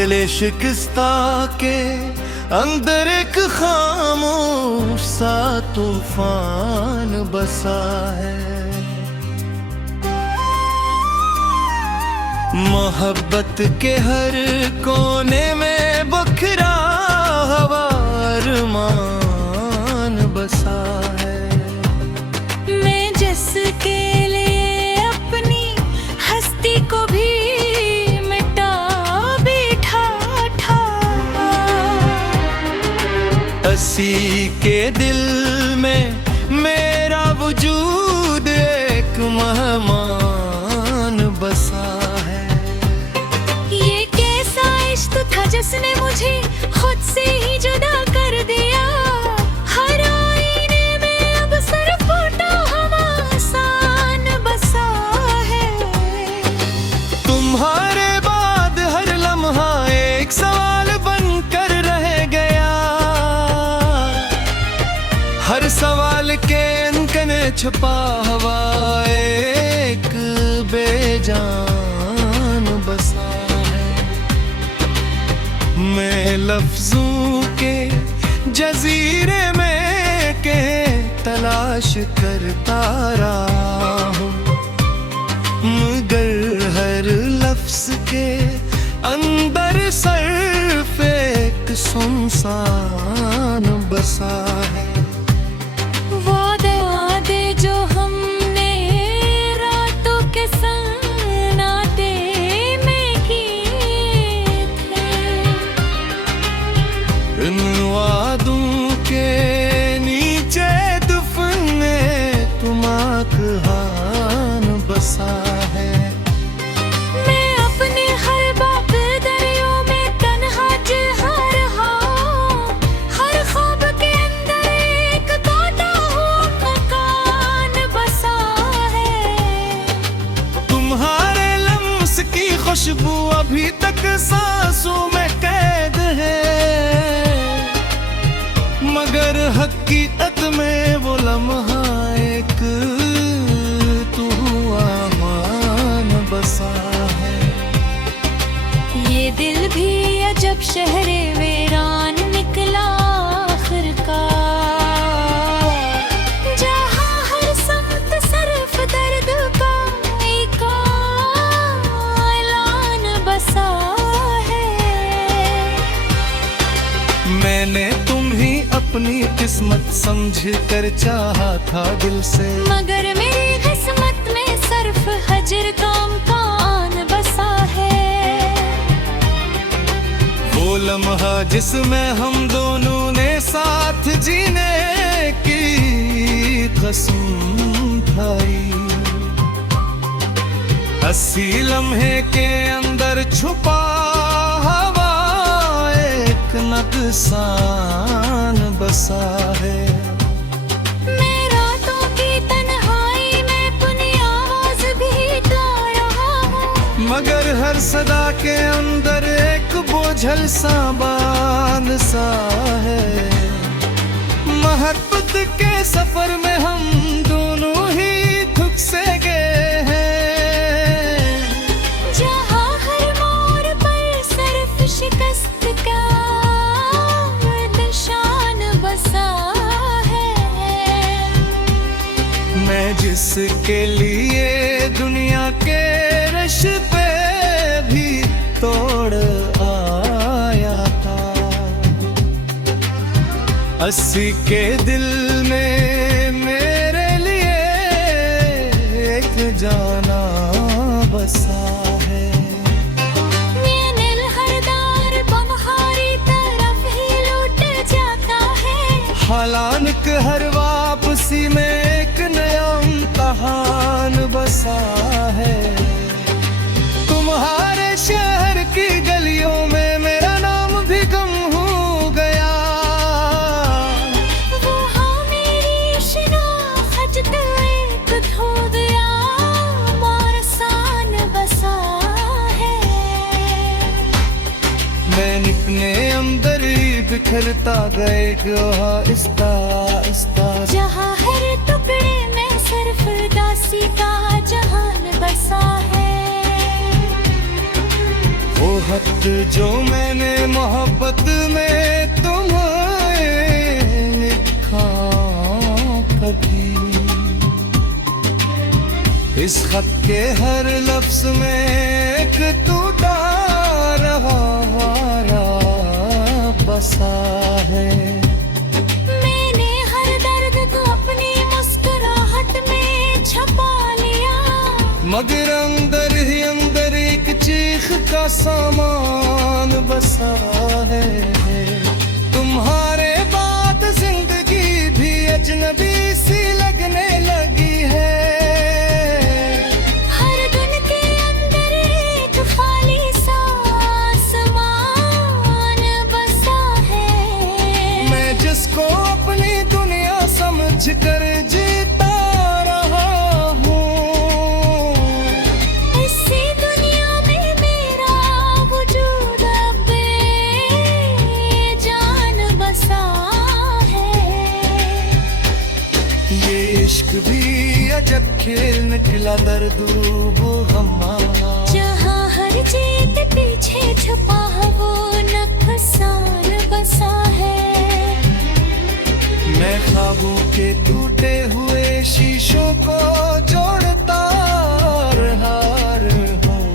दिल शिकस्ता के अंदर एक खामोश सा तूफान बसा है। मोहब्बत के हर कोने में बखरा हवा अरमान बसा है। मैं जिसके लिए अपनी हस्ती को भी मिटा बैठा था, हंसी के दिल में मेरा वजूद एक मेहमान बसा है। ये कैसा इश्क था जिसने मुझे खुद से ही जुदा कर दिया। हर आईने में अब सर फूटा हम आसान बसा है। तुम्हारे बाद हर लम्हा एक सवाल बनकर रह गया। हर सवाल के अनकने छुपा हुआ एक बेजान बसा है। मैं लफ्जों के जजीरे में के तलाश करता रहा हूँ, मगर हर लफ्ज के अंदर सिर्फ एक सुनसान बसा है। वादे जो हमने रातों के सन्नाटे में किए थे, इन वादों के नीचे दफने तुमाकहान बसा है। मैं अपने हर बाग दरियों में तन्हा जहा रहा हूँ। हर ख्वाब के अंदर एक तोता हुआ मकान बसा है। तुम्हारे लम्स की खुशबू अभी तक सांसों में कैद है, मगर हकीकत में वो लम्हा एक तू आमान बसा है। ये दिल भी अजब शहरे वीरान निकला आखिरकार, जहाँ हर समत सिर्फ दर्द का एक ऐलान बसा है। मैंने तुम्ही अपनी किस्मत समझ कर चाहा था दिल से, मगर मेरी किस्मत में सिर्फ हजर का मकान बसा है। वो लम्हा जिसमें हम दोनों ने साथ जीने की कसम खाई, 80 लम्हे के अंदर छुपा हवा एक नक्सान बसा है। मैं रातों की तन्हाई में अपनी आवाज भी गा रहा हूँ, मगर हर सदा के अंदर एक बोझल सा बांध सा है। मोहब्बत के सफर में हम दोनों ही थक से गए हैं, जहाँ हर मोड़ पर सिर्फ शिकस्त का निशान बसा है। मैं जिसके लिए दुनिया के रिश्ते भी तोड़ आया था, 80 के दिल में मेरे लिए एक जाना बसा है। ये नील हरदार बमहारी तरफ ही लौट जाता है। हालांक हर वापसी में एक नया इम्तहान बसा है। तुम्हारे शहर की गलियों में मेरा नाम भी गम हो गया। वो हाँ मेरी शनाख्त एक धो दिया मारसान बसा है। मैं अपने अंदर ही बिखरता गए आहिस्ता आहिस्ता, जहाँ हर टुकड़े में सिर्फ दासी का जहान बसा है। वो बहुत जो मैंने मोहब्बत में तुम्हें लिखा कभी, इस खत के हर लफ्ज में एक टूटा रहा बसा है। मैंने हर दर्द को अपनी मुस्कुराहट में छुपा लिया, मगर अंदर ही अंदर एक चीख का सामान बसा है। तुम्हारे बाद जिंदगी भी अजनबी सी लगने लगी है। हर दिन के अंदर एक खाली सा आसमान बसा है। मैं जिसको अपनी दुनिया समझ कर जीता रहा हूँ, इसी दुनिया में मेरा वजूद अब जान बसा है। ये इश्क भी अजब खेल निकला दर्द वो हमारा, जहाँ हर जीत पीछे छुपा वो नुकसान बसा है। मैं ख्वाबों के टूटे हुए शीशों को जोड़ता और हार हूँ,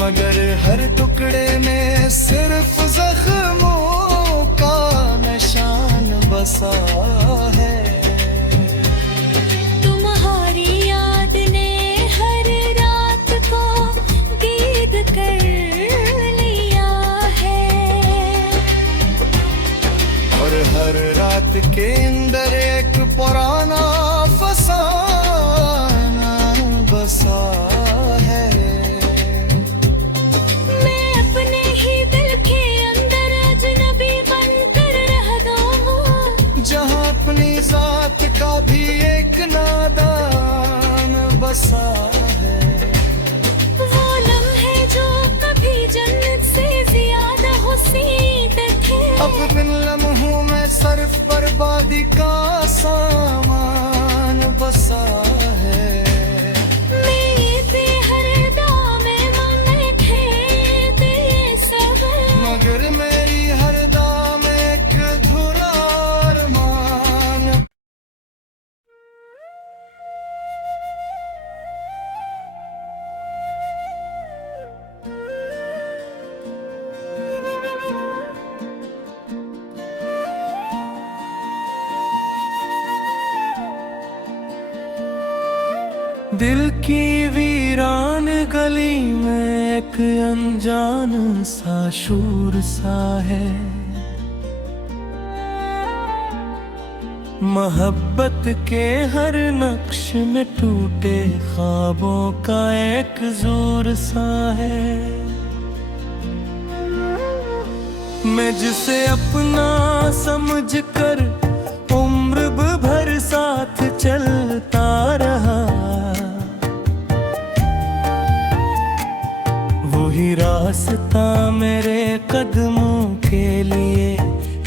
मगर हर टुकड़े में सिर्फ जख्मों का निशान बसा है। तुम्हारी याद ने हर रात को गीत कर लिया है, और हर रात के अंदर एक पुराना फसाना बसा है। मैं अपने ही दिल के अंदर अजनबी बनकर रह दूँ, जहाँ अपनी जात का भी एक नादान बसा है। वो लम्हे जो कभी जन्नत से ज्यादा हुस्न थे, अब बिन लम्हों में सिर्फ बर्बादी का सामान बसा है। मेरे हर दामे में खेते सब, मगर मेरी हर दाम एक धुरा अरमान। दिल की वीरान गली में एक अनजान सा शूर सा है। मोहब्बत के हर नक्श में टूटे ख्वाबों का एक जोर सा है। मैं जिसे अपना समझ कर उम्र भर साथ चलता रहा, वही रास्ता मेरे कदमों के लिए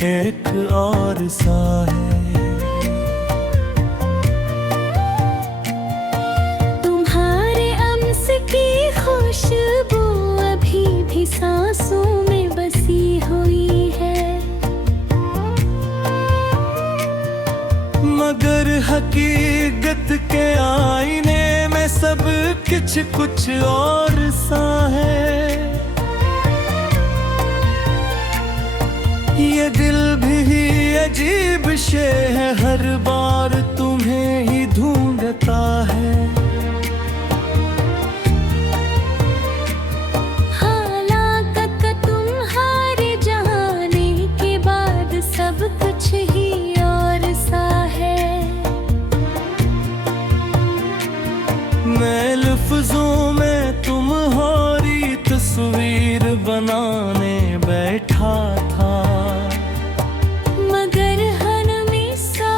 एक और सा है। तुम्हारे अम्स की खुशबू अभी भी सांसों में बसी हुई है, मगर हकीकत के आईने में सब कुछ और सा है। ये दिल भी अजीब शे है, हर बार तुम्हें ही ढूंढता है। हालांकि तुम्हारे जाने के बाद सब कुछ ही और सा है। मैं लफ्जों में तुम्हारी तस्वीर बनाने बैठा था, मगर हनमी सा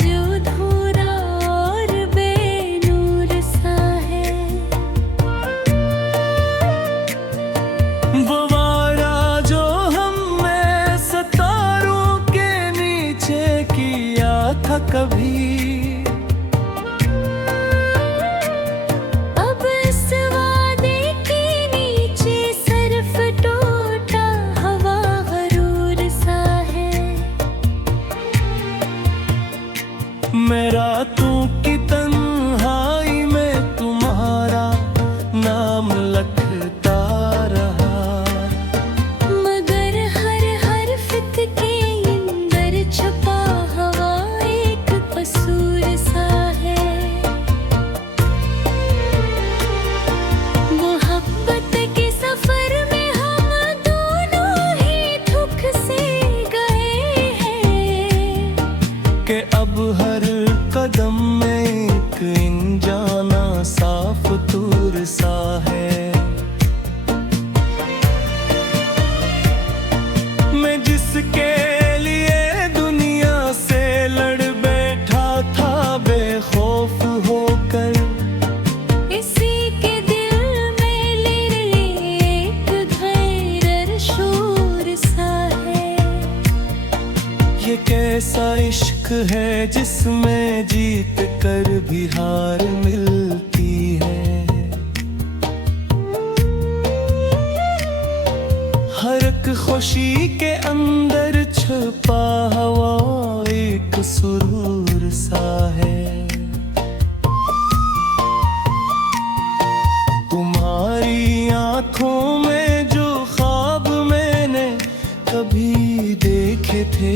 जो धूरा और बेनूर सा है। वो वारा जो हमने सितारों के नीचे किया था कभी, अब मैं रातों की तन्हाई में तुम्हारा नाम लिखता रहा, मगर हर हर्फ के अंदर छुपा हुआ एक कसूर सा है। मोहब्बत के सफर में हम दोनों ही ठुक से गए हैं कि अब हर कदम में एक अनजाना सा फतूर सा है। मैं जिसके लिए दुनिया से लड़ बैठा था बेखौफ होकर, इसी के दिल में एक गैर शूर सा है। ये कैसा इश्क है जिसमें जीत कर भी हार मिलती है। हर एक खुशी के अंदर छुपा हुआ एक सुरूर सा है। तुम्हारी आंखों में जो ख्वाब मैंने कभी देखे थे,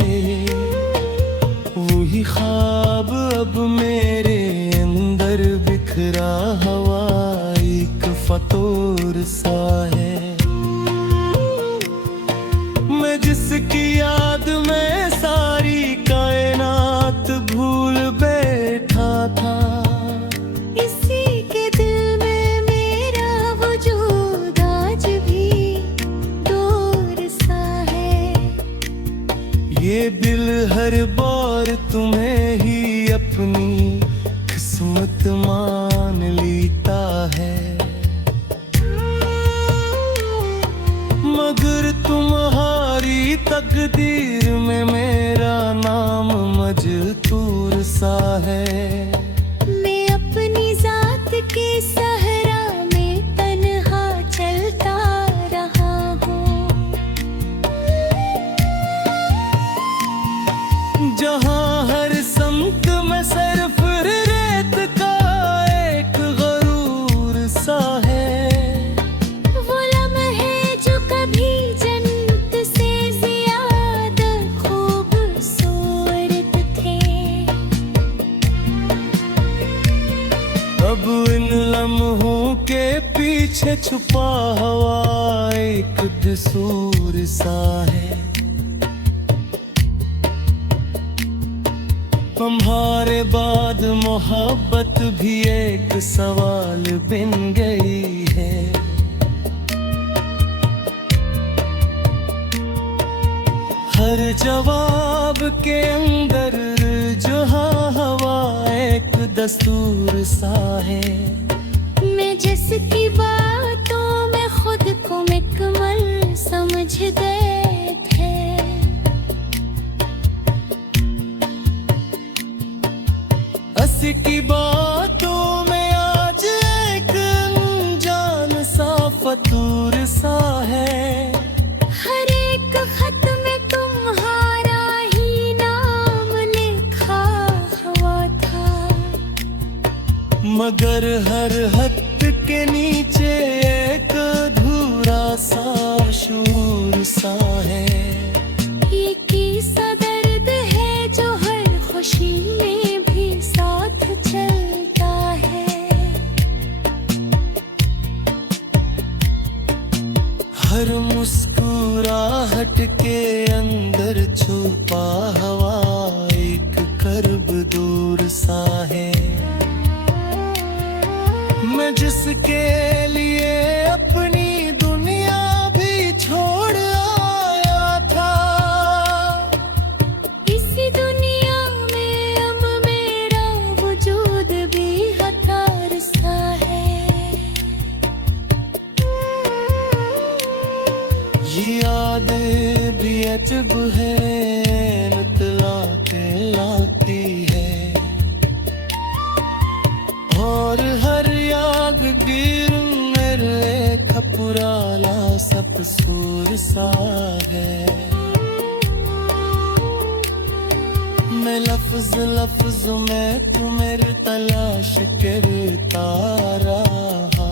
वही ख्वाब अब मेरे अंदर बिखरा हुआ एक फतूर सा है। मैं जिसकी याद में सारी कायनात भूल बैठा था, इसी के दिल में मेरा वजूद आज भी दूर सा है। ये दिल हर बार तुम्हें ही अपनी किस्मत मान लेता है, मगर तुम्हारी तकदीर में मेरा नाम मजबूर सा है। मैं अपनी जात के सहरा में तन्हा चलता रहा हूँ, जहाँ हर समत में सिर्फ रेत का एक गरूर सा है। वो लम्हे जो कभी जन्नत से ज्यादा खूबसूरत थे, अब इन लम्हों के पीछे छुपा हुआ एक कसूर सा है। तुम्हारे बाद मोहब्बत भी एक सवाल बन गई है। हर जवाब के अंदर जो हवा एक दस्तूर सा है। मैं जिसकी बातों में खुद को मुकम्मल समझ गए थे, की बातों में आज एक अनजान सा फतूर सा है। हर एक खत में तुम्हारा ही नाम लिखा हुआ था, मगर हर हद के नीचे एक अधूरा सा शूर सा है। ये कैसा दर्द है जो हर खुशी में भी साथ चलता है। हर मुस्कुराहट के अंदर छुपा हुआ एक कर्ब दूर सा है। मैं जिसके लिए अपनी दुनिया भी छोड़ आया था, इसी दुनिया में अब मेरा वजूद भी हतार सा है। ये याद भी अजब है, मुतला के लाती है, और हर याद गिर मेरे खपुराला सब सूर सा है। मैं लफ्ज लफ्ज में तू मेरी तलाश करता रहा,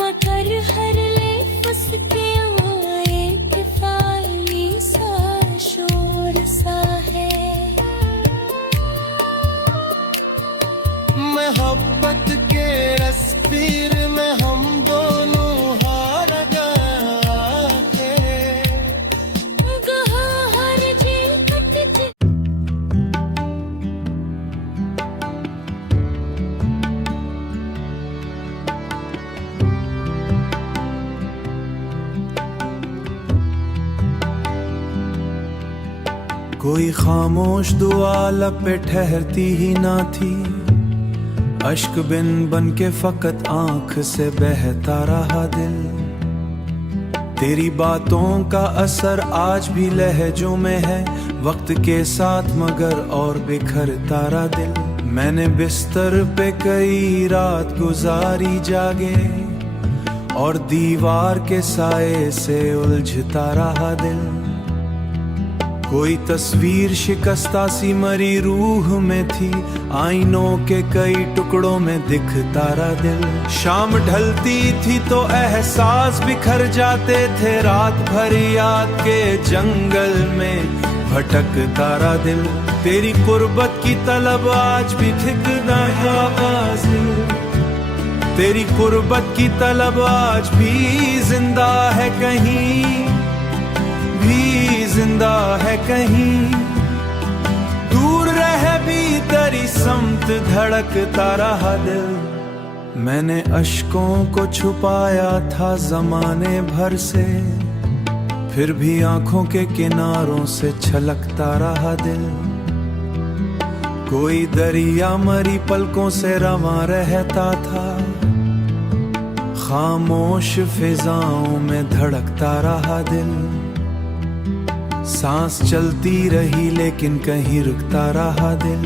मगर हर लफ्ज के आए कि फाली सा शोर सा है। मोहब्बत के रस पीर में हम दोनों हार गए, गहा हर जी कटती कोई खामोश दुआ लब पे ठहरती ही ना थी, अश्क बिन बन के फकत आंख से बहता रहा दिल। तेरी बातों का असर आज भी लहजों में है, वक्त के साथ मगर और बिखरता रहा दिल। मैंने बिस्तर पे कई रात गुजारी जागे, और दीवार के साए से उलझता रहा दिल। कोई तस्वीर शिकस्ता सी मरी रूह में थी, आईनों के कई टुकड़ों में दिखता रहा दिल। शाम ढलती थी तो एहसास बिखर जाते थे, रात भर याद के जंगल में भटकता रहा दिल। तेरी कुर्बत की तलब आज भी ठिकना हाजिर, तेरी कुर्बत की तलब आज भी जिंदा है कहीं, भी जिंदा है कहीं। दूर रह भी तेरी समत धड़कता रहा दिल। मैंने अश्कों को छुपाया था जमाने भर से, फिर भी आंखों के किनारों से छलकता रहा दिल। कोई दरिया मरी पलकों से रवां रहता था, खामोश फिजाओं में धड़कता रहा दिल। सांस चलती रही लेकिन कहीं रुकता रहा दिल।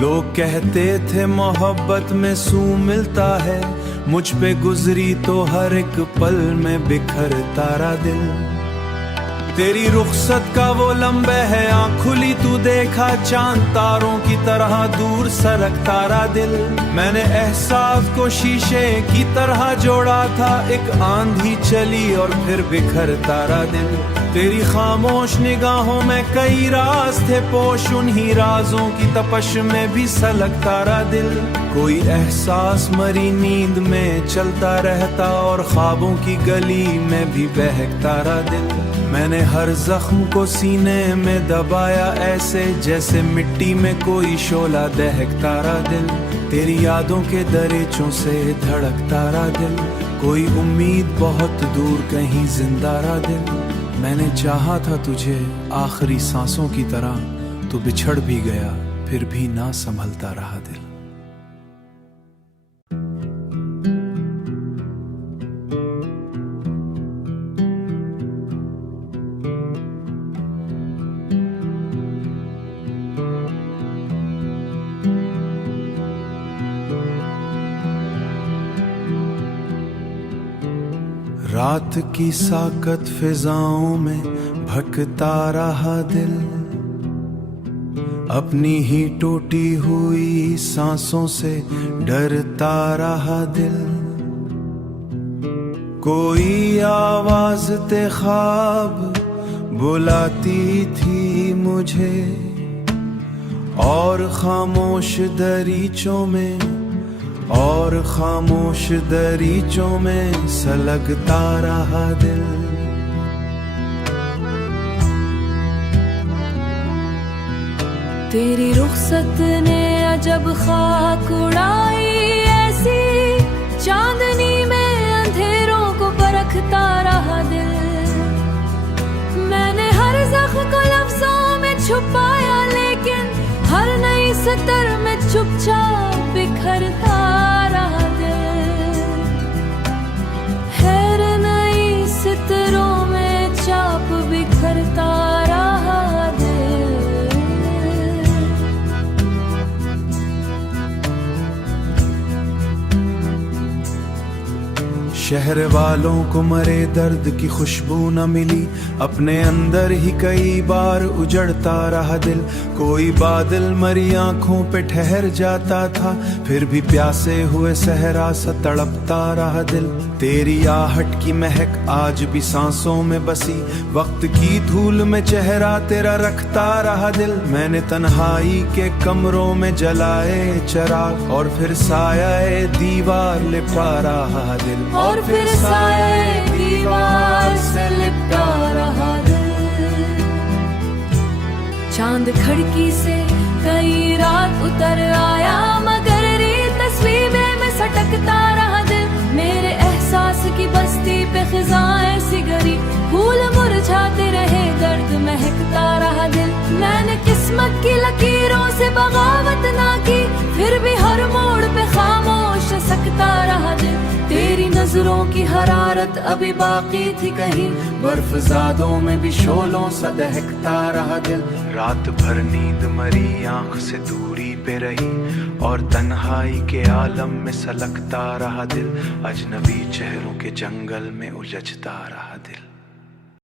लोग कहते थे मोहब्बत में सूं मिलता है, मुझ पे गुजरी तो हर एक पल में बिखरता रहा दिल। तेरी रुखसत का वो लम्बे है आँख खुली तू देखा, चांद तारों की तरह दूर सरकता रहा दिल। मैंने एहसास को शीशे की तरह जोड़ा था, एक आंधी चली और फिर बिखरता रहा दिल। तेरी खामोश निगाहों में कई राज थे पोश, उन्हीं राजों की तपश में भी सलगता रहा दिल। कोई एहसास मरी नींद में चलता रहता, और ख्वाबों की गली में भी बहकता रहा दिल। मैंने हर जख्म को सीने में दबाया ऐसे जैसे मिट्टी में कोई शोला दहकता रहा दिल। तेरी यादों के दरीचों से धड़कता रहा दिल। कोई उम्मीद बहुत दूर कहीं जिंदा रहा दिल। मैंने चाहा था तुझे आखिरी सांसों की तरह, तो बिछड़ भी गया फिर भी ना संभलता रहा दिल। रात की साकत फिजाओं में भटकता रहा दिल, अपनी ही टूटी हुई सांसों से डरता रहा दिल। कोई आवाज ते ख्वाब बुलाती थी मुझे, और खामोश दरीचों में, और खामोश दरीचों में सलगता रहा दिल। तेरी रुखसत ने अजब खाक उड़ाई, ऐसी चांदनी में अंधेरों को परखता रहा दिल। मैंने हर जख्म को लफ्जों में छुपाया, लेकिन हर नई सतर में चुपचाप बिखरता रहा दिल। हर नई सतरों में चाप बिखरता रहा दिल। शहर वालों को मरे दर्द की खुशबू न मिली, अपने अंदर ही कई बार उजड़ता रहा दिल। कोई बादल मरी आंखों पे ठहर जाता था, फिर भी प्यासे हुए सहरा सा तड़पता रहा दिल। तेरी आहट की महक आज भी सांसों में बसी, वक्त की धूल में चेहरा तेरा रखता रहा दिल। मैंने तन्हाई के कमरों में जलाए चिराग, और फिर साया दीवार लिपटा रहा दिल। और फिर साए दीवार से लिपटा रहा दिल। चांद खिड़की से कई रात उतर आया, मगर रे तस्वीर में सटकता रहा दिल। मेरे एहसास की बस्ती पे खिजाएं सी गरी, फूल मुरझाते रहे, दर्द महकता रहा दिल। मैंने किस्मत की लकीरों से बगावत ना की, फिर भी हर मोड़ पे खामोश सकता रहा दिल। तेरी नजरों की हरारत अभी बाकी थी कहीं, बर्फ ज़ादों में भी शोलों सा दहकता रहा दिल। रात भर नींद मरी आंख से दूरी पे रही, और तन्हाई के आलम में सलगता रहा दिल। अजनबी चेहरों के जंगल में उलझता रहा दिल।